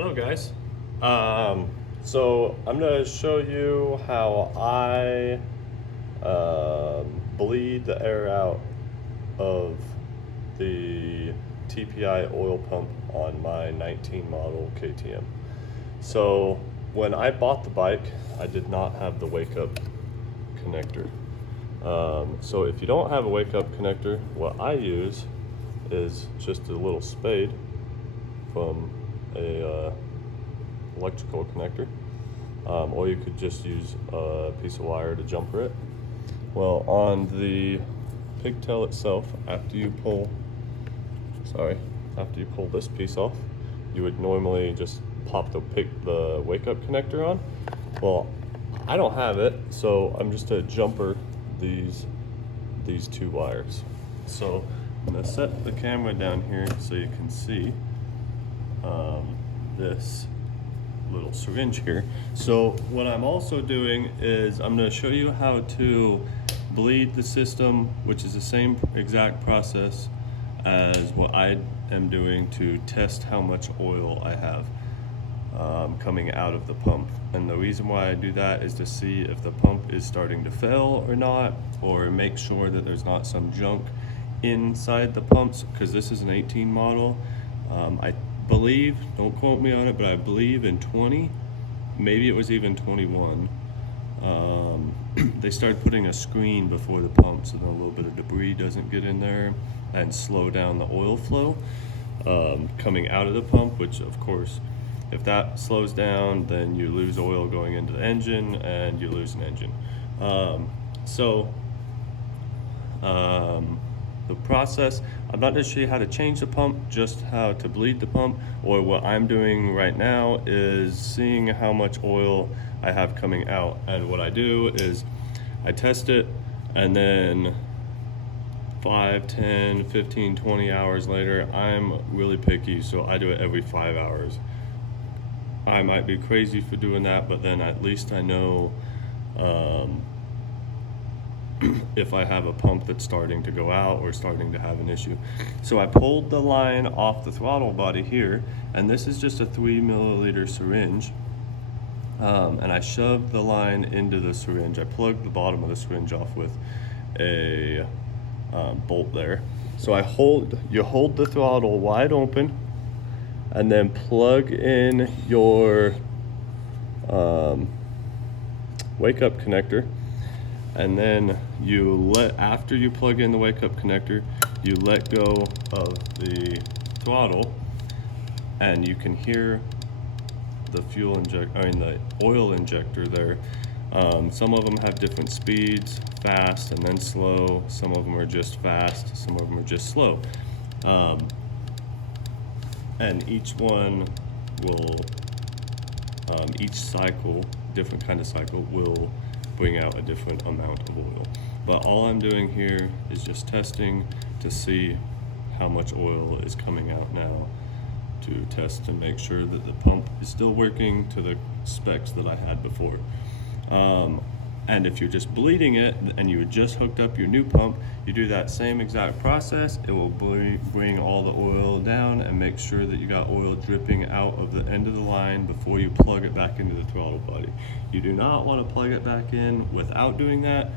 Hello guys. So I'm going to show you how I bleed the air out of the TPI oil pump on my 19 model KTM. So when I bought the bike, I did not have the wake up connector. So if you don't have a wake up connector, what I use is just a little spade from a electrical connector, or you could just use a piece of wire to jumper it. Well, on the pigtail itself, after you pull this piece off, you would normally just pop the wake up connector on. Well, I don't have it, so I'm just to jumper these two wires. So I'm gonna set the camera down here so you can see this little syringe here. So what I'm also doing is I'm going to show you how to bleed the system, which is the same exact process as what I am doing to test how much oil I have coming out of the pump. And the reason why I do that is to see if the pump is starting to fail or not, or make sure that there's not some junk inside the pumps, because this is an 18 model. I believe, don't quote me on it, but I believe in 20, maybe it was even 21, they started putting a screen before the pump so that a little bit of debris doesn't get in there and slow down the oil flow coming out of the pump, which of course, if that slows down, then you lose oil going into the engine and you lose an engine. The process, I'm not going to show you how to change the pump, just how to bleed the pump, or what I'm doing right now is seeing how much oil I have coming out. And what I do is I test it, and then 5, 10, 15, 20 hours later, I'm really picky, so I do it every 5 hours. I might be crazy for doing that, but then at least I know if I have a pump that's starting to go out or starting to have an issue. So I pulled the line off the throttle body here, and this is just a 3 milliliter syringe, and I shoved the line into the syringe. I plugged the bottom of the syringe off with a bolt there. So you hold the throttle wide open, and then plug in your wake up connector. And then after you plug in the wake up connector, you let go of the throttle, and you can hear the the oil injector there. Some of them have different speeds, fast and then slow. Some of them are just fast, some of them are just slow. And each one will, each cycle, different kind of cycle, will bring out a different amount of oil. But all I'm doing here is just testing to see how much oil is coming out now, to test to make sure that the pump is still working to the specs that I had before. And if you're just bleeding it and you just hooked up your new pump, you do that same exact process. It will bring all the oil down and make sure that you got oil dripping out of the end of the line before you plug it back into the throttle body. You do not want to plug it back in without doing that,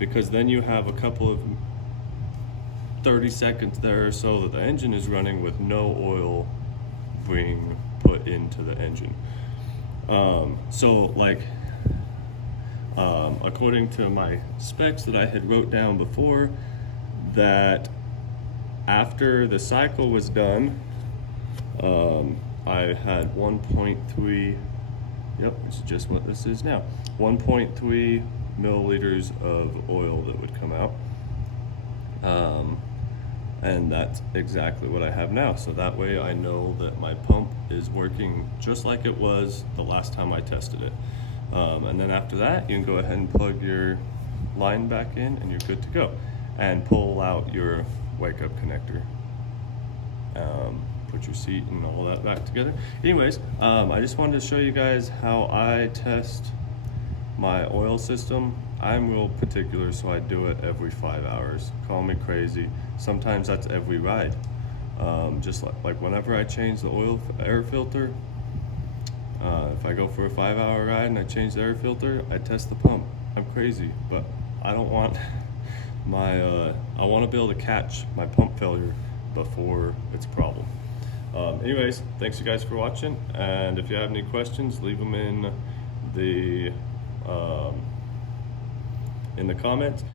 because then you have a couple of 30 seconds there or so that the engine is running with no oil being put into the engine. According to my specs that I had wrote down before, that after the cycle was done, I had 1.3, this is just what this is now, 1.3 milliliters of oil that would come out. And that's exactly what I have now. So that way I know that my pump is working just like it was the last time I tested it. And then after that, you can go ahead and plug your line back in and you're good to go. And pull out your wake up connector. Put your seat and all that back together. Anyways, I just wanted to show you guys how I test my oil system. I'm real particular, so I do it every 5 hours. Call me crazy. Sometimes that's every ride. Just like whenever I change the air filter, If I go for a 5-hour ride and I change the air filter, I test the pump. I'm crazy, but I don't want my, I want to be able to catch my pump failure before it's a problem. Anyways, thanks you guys for watching, and if you have any questions, leave them in the comments.